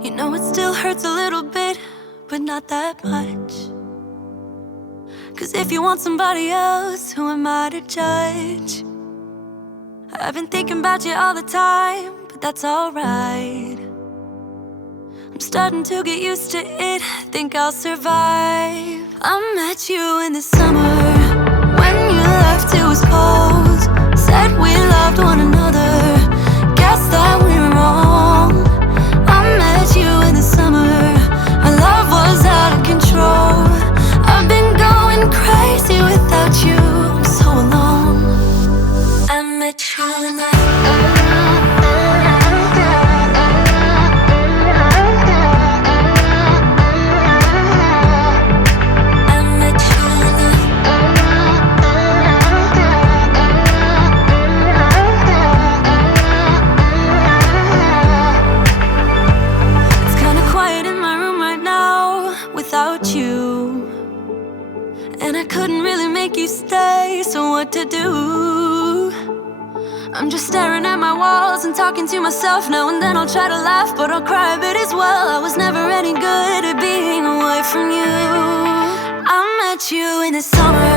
You know it still hurts a little bit, but not that much. 'Cause if you want somebody else, who am I to judge? I've been thinking about you all the time, but that's alright. I'm starting to get used to it, think I'll survive. I met you in the summer, when you left it was cold. Said we loved one another, guess that we're wrong. I met you in the summer, our love was out of control. I've been going crazy without you, I'm so alone. I met you in the without you, and I couldn't really make you stay, so what to do? I'm just staring at my walls and talking to myself. Now and then I'll try to laugh, but I'll cry a bit as well. I was never any good at being away from you. I met you in the summer,